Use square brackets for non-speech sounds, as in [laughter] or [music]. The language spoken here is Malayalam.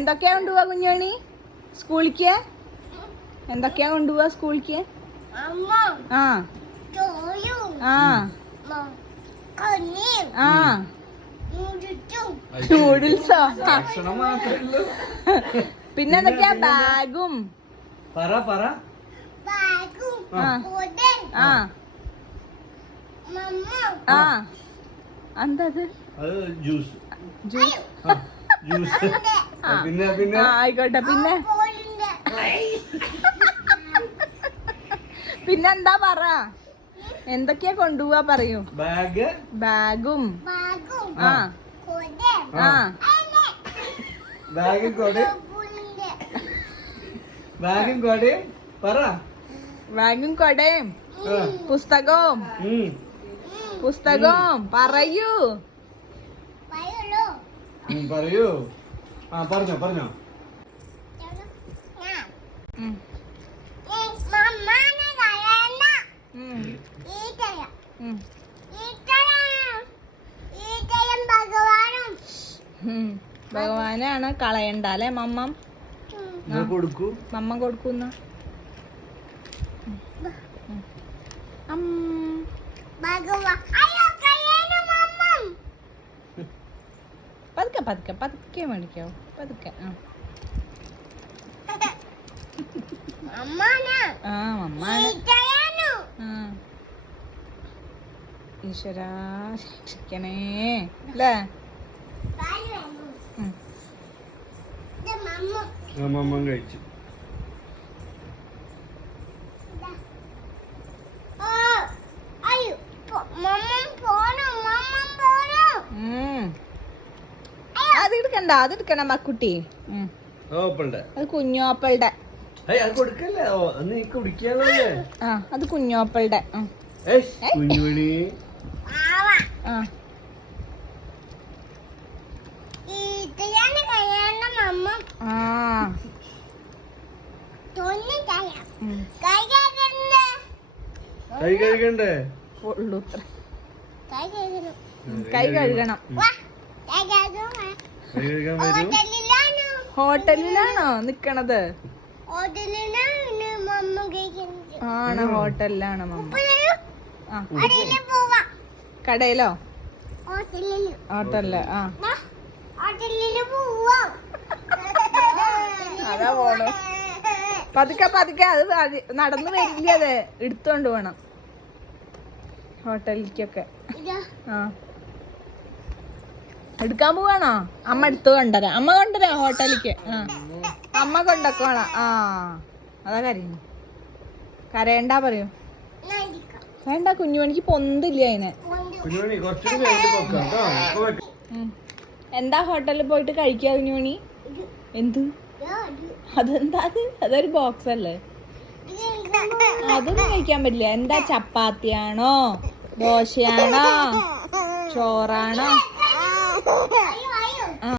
എന്തൊക്കെയാ കൊണ്ടുപോവാ കുഞ്ഞോണി സ്കൂളിക്ക്? എന്തൊക്കെയാ കൊണ്ടുപോവാ സ്കൂളിക്ക്? അമ്മ ആ. ആ. ആ. നൂഡിൽസോ. പിന്നെ എന്തൊക്കെയാ? ബാഗും. പറ പറ. എന്താ ജ്യൂസ്. ജ്യൂസ്. ജ്യൂസ്. പിന്നെ പിന്നെ? ആയിക്കോട്ടെ പിന്നെ? പിന്നെ എന്താ പറ? എന്തൊക്കെയാ കൊണ്ടുപോവാ പറയൂ? ബാഗ്. ബാഗും. ബാഗു. ആ. കൊടേ ആ. ബാഗും കൊടു ബാഗും കൊടു പറ. ബാഗും കൊടയും പുസ്തകവും. പുസ്തകവും. പറയൂ. പറയൂ. ആ പറഞ്ഞോ പറഞ്ഞോ. ഭഗവാനാണ് കളയണ്ട അല്ലെ മമ്മം? കൊടുക്കൂ. മമ്മ കൊടുക്കുന്ന? ഭഗവാൻ പതുക്കെ പതുക്കെ പതുക്കെ മേടിക്കാവോ പതുക്കെ ആ. ആ മമ്മാണ് ഈശ്വരാ രക്ഷിക്കണേ. അല്ലേ? കഴിച്ചു ഓ അയ്യോ പോ- മമ്മം പോണു മമ്മം പോണു ഉം. അത് എടുക്കണ്ട അത് എടുക്കണം മക്കുട്ടി. അത് കുഞ്ഞോപ്പളുടെ. ഏയ് അത് കൊടുക്കല്ലേ? നീ കുടിക്കാനല്ലേ ആ അത് കുഞ്ഞോപ്പളുടെ. ആ. കഴുകണ്ടേ. കൈ കഴുകണം. ഹോട്ടലിലാണ് നിക്കണത്? ആണോ ഹോട്ടലിലാണ് കടയിലോ ഹോട്ടലിൽ. ആ. അതാ പോണു പതുക്കെ പതുക്കെ അത് നടന്നു വരില്ല അത് എടുത്തോണ്ട് പോണം. ഹോട്ടലിലേക്കൊക്കെ. ആ. എടുക്കാൻ പോവാണോ? അമ്മ എടുത്തു കൊണ്ടുവരാം. അമ്മ കൊണ്ടുവരാം ഹോട്ടലിക്ക് ആ. അമ്മ കൊണ്ടക്കോളാം. ആ. അതാ കരയുന്നു. കരയണ്ട പറയൂ. വേണ്ട കുഞ്ഞുമണിക്ക് പൊന്തില്ല അതിന്. എന്താ ഹോട്ടലിൽ പോയിട്ട് കഴിക്കുക കുഞ്ഞുമണി? എന്ത്? അതെന്താ അത്? അതൊരു ബോക്സ് അല്ലേ? അതൊന്നും കഴിക്കാൻ പറ്റില്ല. എന്താ ചപ്പാത്തിയാണോ? ദോശയാണോ? ചോറാണോ? Come [laughs] on.